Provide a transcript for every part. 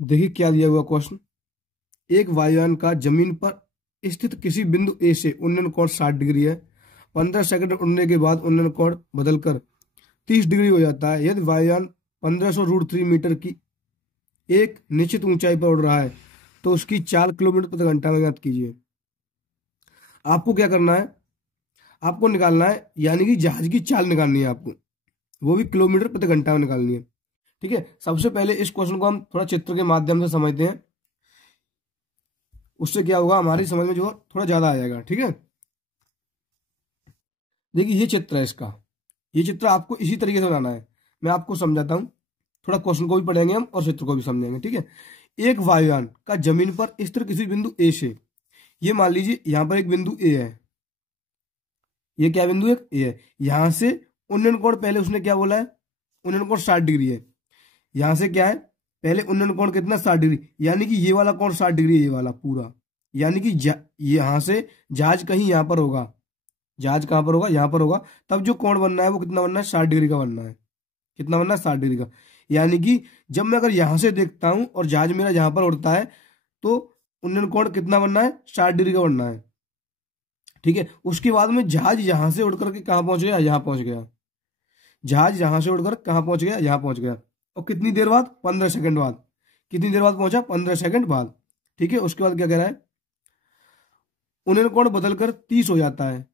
देखिए क्या दिया हुआ क्वेश्चन। एक वायुयान का जमीन पर स्थित किसी बिंदु ए से उन्नयन कोण 60 डिग्री है। 15 सेकंड उड़ने के बाद उन्नयन कोण बदलकर 30 डिग्री हो जाता है। यदि वायुयान 1500√3 मीटर की एक निश्चित ऊंचाई पर उड़ रहा है तो उसकी चाल किलोमीटर प्रति घंटा में ज्ञात कीजिए। आपको क्या करना है, आपको निकालना है, यानी कि जहाज की चाल निकालनी है आपको, वो भी किलोमीटर प्रति घंटा में निकालनी है। ठीक है, सबसे पहले इस क्वेश्चन को हम थोड़ा चित्र के माध्यम से समझते हैं, उससे क्या होगा हमारी समझ में जो थोड़ा ज्यादा आ जाएगा। ठीक है, देखिए ये चित्र है इसका, ये चित्र आपको इसी तरीके से बनाना है। मैं आपको समझाता हूँ, थोड़ा क्वेश्चन को भी पढ़ेंगे हम और चित्र को भी समझेंगे। ठीक है, एक वायुयान का जमीन पर स्थिर किसी बिंदु ए से, ये मान लीजिए यहां पर एक बिंदु ए है, ये क्या बिंदु है, ए है। यहां से उन्नयन कोण, पहले उसने क्या बोला है, उन्नयन कोण 60 डिग्री है। यहां से क्या है, पहले उन्नयन कोण कितना, 60 डिग्री, यानी कि ये वाला कोण 60 डिग्री, ये वाला पूरा, यानी कि यहां से जहाज कहीं यहां पर होगा, जहाज कहां पर होगा, यहां पर होगा। तब जो कोण बनना है वो कितना बनना है, 60 डिग्री का बनना है। कितना बनना है, 60 डिग्री का। यानी कि जब मैं अगर यहां से देखता हूं और जहाज मेरा जहां पर उड़ता है तो उन्नयन कोण कितना बनना है, 60 डिग्री का बनना है। ठीक है, उसके बाद में जहाज यहां से उड़ करके कहां पहुंच गया, यहां पहुंच गया। जहाज यहां से उड़कर कहां पहुंच गया, यहां पहुंच गया। और कितनी देर बाद, 15 सेकंड बाद। कितनी देर बाद पहुंचा, 15 सेकंड बाद। ठीक है, उसके बाद क्या कह रहा है, उन्नयन कोण बदलकर 30 हो जाता है।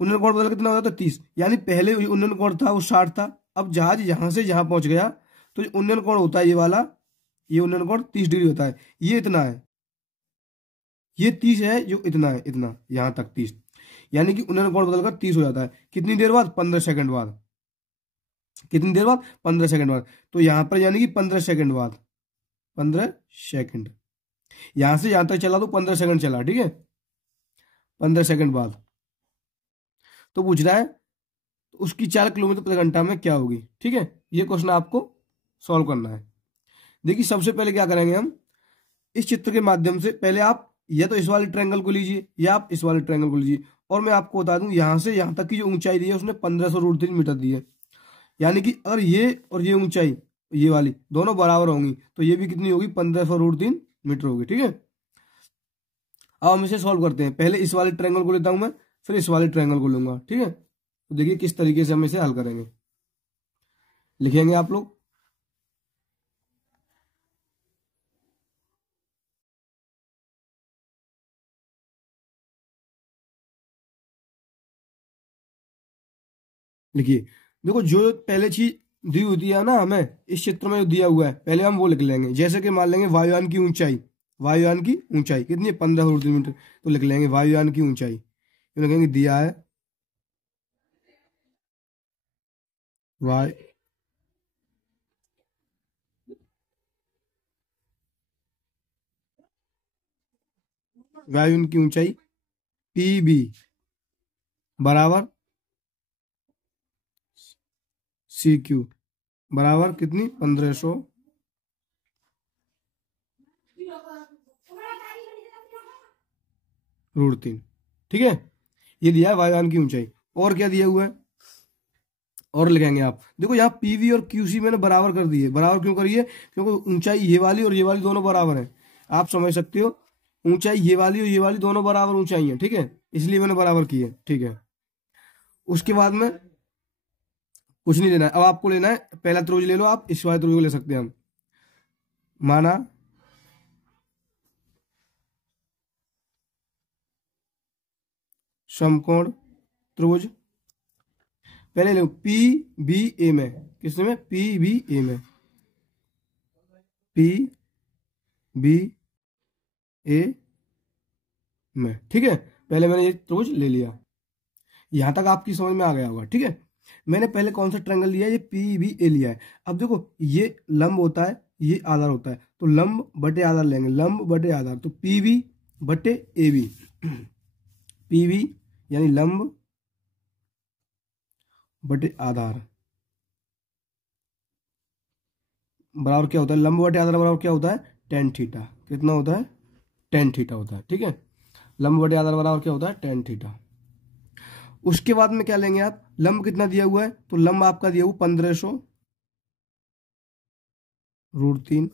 उन्नयन कोण बदल कितना हो जाता है, 30। यानी पहले उन्नयन कोण था वो 60 था, अब जहाज यहां से यहां पहुंच गया तो उन्नयन कोण होता है ये वाला, ये उन्नयन कोण 30 डिग्री होता है। ये इतना है, ये 30 है, जो इतना है, इतना यहां तक 30। यानी कि उन्नयन कोण बदलकर 30 हो जाता है। कितनी देर बाद, 15 सेकंड बाद। कितनी देर बाद, 15 सेकंड बाद। तो यहां पर यानी कि 15 सेकंड बाद, 15 सेकंड, यहां से यहां तक चला तो 15 सेकंड चला। ठीक है, 15 सेकंड बाद। तो पूछ रहा है तो उसकी चाल किलोमीटर प्रति घंटा में क्या होगी। ठीक है, ये क्वेश्चन आपको सॉल्व करना है। देखिए सबसे पहले क्या करेंगे हम, इस चित्र के माध्यम से पहले आप या तो इस वाले ट्रायंगल को लीजिए या आप इस वाले ट्रायंगल को लीजिए। और मैं आपको बता दूं, यहां से यहां तक की जो ऊंचाई दी है उसने 1500√3 मीटर दी है। यानी कि अगर ये और ये ऊंचाई, ये वाली दोनों बराबर होंगी तो ये भी कितनी होगी, 1500√3 मीटर होगी। ठीक है, अब हम इसे सॉल्व करते हैं। पहले इस वाले ट्रायंगल को लेता हूं मैं, फिर इस वाले ट्रायंगल को लूंगा। ठीक है, तो देखिए किस तरीके से हम इसे हल करेंगे, लिखेंगे आप लोग। लिखिए, देखो जो पहले चीज दी होती है ना हमें, इस चित्र में जो दिया हुआ है पहले हम वो लिख लेंगे। जैसे कि मान लेंगे वायुयान की ऊंचाई, वायुयान की ऊंचाई कितनी है, 1500 मीटर। तो लिख लेंगे वायुयान की ऊंचाई, तो लिखेंगे दिया है वाय वायुयान की ऊंचाई पी बी बराबर सी क्यू बराबर कितनी, 1500√3। ठीक है, ये दिया है वायुयान की ऊंचाई। और क्या दिया हुआ है, और लिखेंगे आप। देखो यहाँ पीवी और क्यूसी मैंने बराबर कर दी है। बराबर क्यों करी है, क्योंकि ऊंचाई ये वाली और ये वाली दोनों बराबर है। आप समझ सकते हो, ऊंचाई ये वाली और ये वाली दोनों बराबर ऊंचाई है। ठीक है, इसलिए मैंने बराबर की है। ठीक है, उसके बाद में कुछ नहीं लेना है। अब आपको लेना है पहला त्रिभुज ले लो, आप इस वाले त्रिभुज को ले सकते हैं हम। माना समकोण त्रिभुज, पहले लो पी बी ए में, किसमें, पी बी ए में, पी बी ए में। ठीक है, पहले मैंने ये त्रिभुज ले लिया, यहां तक आपकी समझ में आ गया होगा। ठीक है, मैंने पहले कौन सा ट्रायंगल लिया है, ये पी बी ए लिया है। अब देखो ये लंब होता है, ये आधार होता है, तो लंब बटे आधार लेंगे, लंब बटे आधार, तो पी बी बटे ए बी। पी बी यानी लंब बटे आधार बराबर क्या होता है, लंब बटे आधार बराबर क्या होता है, टेन थीटा। कितना होता है, टेन थीटा होता है। ठीक है, लंब बटे आधार बराबर क्या होता है, टेन थीटा। उसके बाद में क्या लेंगे आप, लंब कितना दिया हुआ है, तो लंब आपका दिया हुआ 1500√3,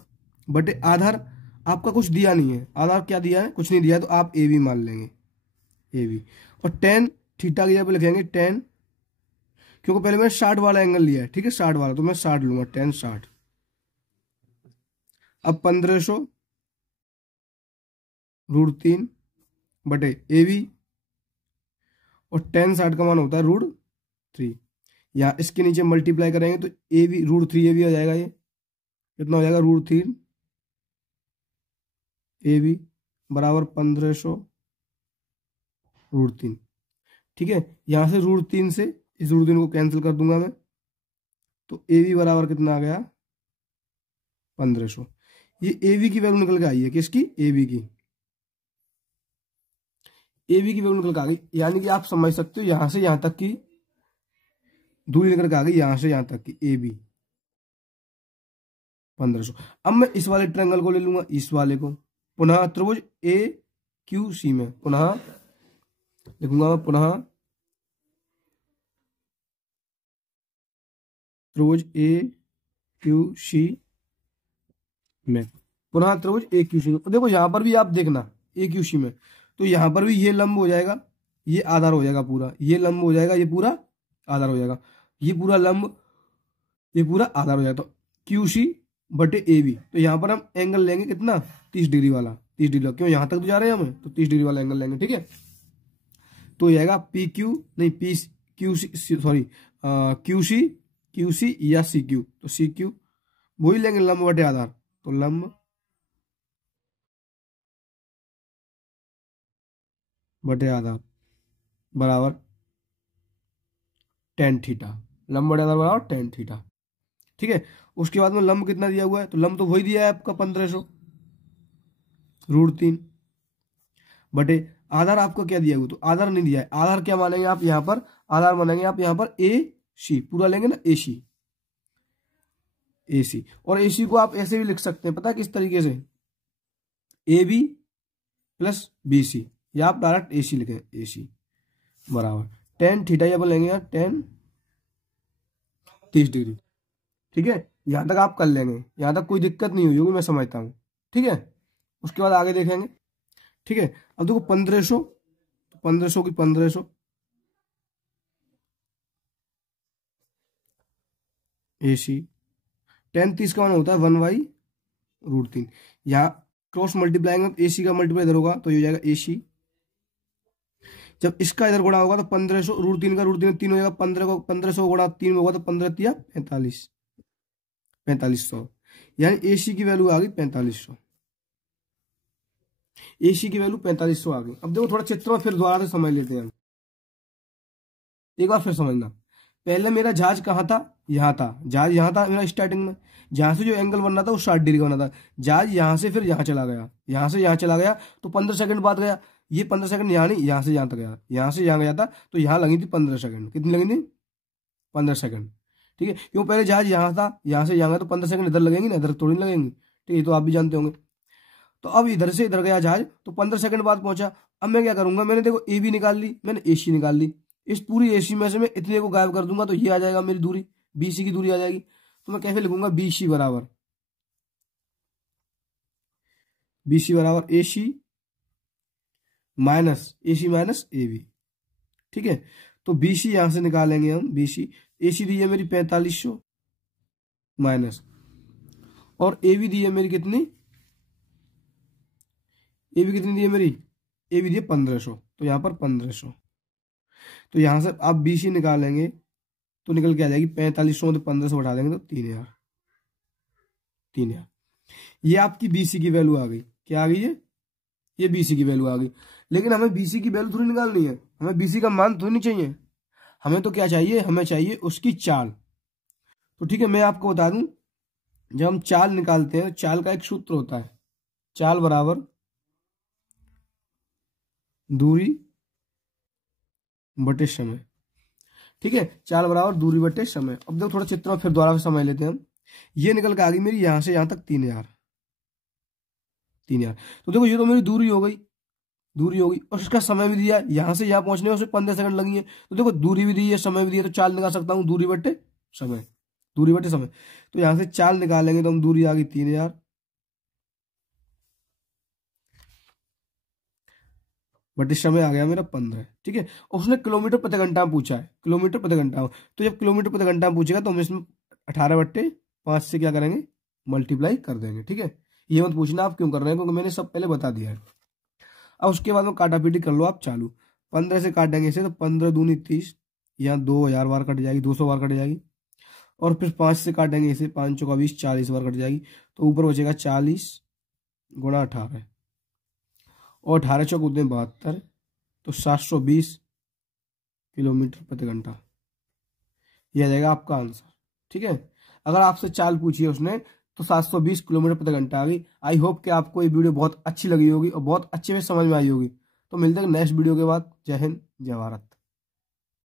बटे आधार आपका कुछ दिया नहीं है, आधार क्या दिया है, कुछ नहीं दिया है, तो आप ए बी मान लेंगे, ए बी। और टेन थीटा की जगह पे लिखेंगे टेन, क्योंकि पहले मैंने 60 वाला एंगल लिया है, ठीक है 60 वाला, तो मैं 60 लूंगा, टेन 60। अब 1500 √3 बटे ए बी, और टेन 60 का मान होता है √3। यहाँ इसके नीचे मल्टीप्लाई करेंगे तो ए बी √3 ए बी हो जाएगा, ये कितना हो जाएगा √3 ए बी बराबर 1500 √3। ठीक है, यहाँ से √3 से इस √3 को कैंसिल कर दूंगा मैं, तो ए बी बराबर कितना आ गया 1500। ये ए बी की वैल्यू निकल के आई है, किसकी, ए बी की, ए बी की वैल्यू निकल के आ गई। यानी कि आप समझ सकते हो यहां से यहां तक की दूरी निकल के आ गई, यहां से यहां तक की ए बी 1500। अब मैं इस वाले ट्रायंगल को ले लूंगा, इस वाले को, पुनः त्रिभुज ए क्यू सी में पुनः लिखूंगा मैं, पुनः त्रिभुज ए क्यू सी में, पुनः त्रिभुज ए क्यू सी में। देखो यहां पर भी आप देखना ए क्यू सी में, तो यहां पर भी ये लंब हो जाएगा, ये आधार हो जाएगा पूरा, ये लंब हो जाएगा, ये पूरा आधार हो जाएगा, ये पूरा लंब, ये पूरा आधार हो जाएगा, तो क्यू सी बटे ए बी। तो यहां पर हम एंगल लेंगे कितना, 30 डिग्री वाला, 30 डिग्री, क्यों यहां तक तो जा रहे हैं हमें, तो 30 डिग्री वाला एंगल लेंगे, ठीक है। तो ये आएगा पी क्यू, नहीं P Q C, sorry Q C या सी क्यू, तो सी क्यू वही लेंगे लंब बटे आधार, तो लंब बटे आधार बराबर टेन थीटा, लंब बटे आधार बराबर टेन थीटा। ठीक है, उसके बाद में लंब कितना दिया हुआ है, तो लंब तो वही दिया है आपका 1500 √3 बटे आधार आपका क्या दिया हुआ, तो आधार नहीं दिया है, आधार क्या मानेंगे आप यहाँ पर, आधार मानेंगे आप यहाँ पर ए सी, पूरा लेंगे ना ए सी, ए सी। और ए सी को आप ऐसे भी लिख सकते हैं, पता है किस तरीके से, A B plus B C, या आप डायरेक्ट ए सी लिखें, ए सी बराबर टेन थीटा, या लेंगे यार टेन 30 डिग्री। ठीक है, यहां तक आप कर लेंगे, यहां तक कोई दिक्कत नहीं हुई, मैं समझता हूं, ठीक है। उसके बाद आगे देखेंगे, ठीक है। अब देखो 1500, 1500 की 1500 ए सी, टेन 30 का मान होता है 1/√3, यहाँ क्रॉस मल्टीप्लाई में ए सी का मल्टीप्लाई इधर होगा, तो ये हो जाएगा ए सी। जब इसका इधर गुणा होगा तो 1500 √3 का √3 3 हो जाएगा, 1500 गुणा 3 होगा तो 15 तिया 4500, यानी एसी की वैल्यू आ गई 4500, एसी की वैल्यू 4500 आ गई। अब देखो थोड़ा चित्र में फिर दोबारा से समझ लेते हैं, एक बार फिर समझना। पहले मेरा जहाज कहाँ था, यहाँ था, जहाज यहाँ था मेरा स्टार्टिंग में, जहां से जो एंगल बनना था वो 60 डिग्री का बना था, जहाज यहाँ से फिर यहाँ चला गया, यहाँ से यहाँ चला गया, तो 15 सेकंड बाद गया, ये 15 सेकंड यहाँ नहीं, यहाँ से यहाँ तक गया, यहाँ से यहाँ गया था, तो यहाँ लगी थी 15 सेकंड, कितनी लगी थी 15 सेकंड। ठीक है, क्यों, पहले जहाज यहाँ था, यहाँ से यहाँ गया, तो 15 सेकंड इधर लगेंगे ना, इधर थोड़ी नहीं लगेंगे, ठीक है, तो आप भी जानते होंगे। तो अब इधर से इधर गया जहाज, तो 15 सेकंड बाद पहुंचा। अब मैं क्या करूंगा, मैंने देखो ए बी निकाल ली, मैंने ए सी निकाल ली, इस पूरी ए सी में से मैं इतने को गायब कर दूंगा, तो ये आ जाएगा मेरी दूरी, बी सी की दूरी आ जाएगी। तो मैं कैसे लिखूंगा, बी सी बराबर ए सी माइनस ए बी। ठीक है, तो बी सी यहां से निकालेंगे हम, बी सी, ए सी दी है मेरी 4500 माइनस, और ए बी दी है मेरी कितनी, ए बी कितनी दी है मेरी, ए बी दी है 1500, तो यहाँ पर 1500, तो यहां से आप बी सी निकालेंगे तो निकल के आ जाएगी 4500 में 1500 उठा देंगे तो 3000, 3000। ये आपकी बीसी की वैल्यू आ गई, क्या आ गई है, ये बीसी की वैल्यू आ गई। लेकिन हमें बीसी की वैल्यू थोड़ी निकालनी है, हमें बीसी का मान थोड़ी नहीं चाहिए, हमें तो क्या चाहिए, हमें चाहिए उसकी चाल। तो ठीक है, मैं आपको बता दूं, जब हम चाल निकालते हैं, चाल का एक सूत्र होता है, चाल बराबर दूरी बटे समय। ठीक है, चाल बराबर दूरी बटे समय। अब देखो थोड़ा चित्र में फिर दोबारा से समझ लेते हैं हम। ये निकल के आ गई मेरी यहां से यहां तक 3000, 3000। तो देखो ये तो मेरी दूरी हो गई, दूरी होगी, और इसका समय भी दिया, यहां से यहां पहुंचने में उसे 15 सेकंड लगी है। तो देखो दूरी भी दी है, समय भी दिया, तो चाल निकाल सकता हूं दूरी बटे समय, दूरी बटे समय। तो यहां से चाल निकालेंगे तो हम दूरी आ गई 3000, बट इस समय आ गया मेरा 15। ठीक है, उसने किलोमीटर प्रति घंटा में पूछा है, किलोमीटर प्रति घंटा में। तो जब किलोमीटर प्रति घंटा में पूछेगा तो हम इसमें 18/5 से क्या करेंगे, मल्टीप्लाई कर देंगे। ठीक है, ये मत पूछना आप क्यों कर रहे हैं, क्योंकि मैंने सब पहले बता दिया है। अब उसके बाद में काटापीटी कर लो आप चालू। 15 से काटेंगे इसे तो 15 दूनी 30, यहाँ 2000 बार कट जाएगी, 200 बार कट जाएगी। और फिर 5 से काटेंगे इसे, 5 चौका 20, 40 बार कट जाएगी। तो ऊपर बचेगा 40 गुणा 18, और 18 चौक उतने 72, तो 720 किलोमीटर प्रति घंटा। यह आ जाएगा आपका आंसर। ठीक है, अगर आपसे चाल पूछी है उसने तो 720 किलोमीटर प्रति घंटा आ गई। आई होप कि आपको ये वीडियो बहुत अच्छी लगी होगी और बहुत अच्छे से समझ में आई होगी। तो मिलते हैं नेक्स्ट वीडियो के बाद। जय हिंद, जय भारत।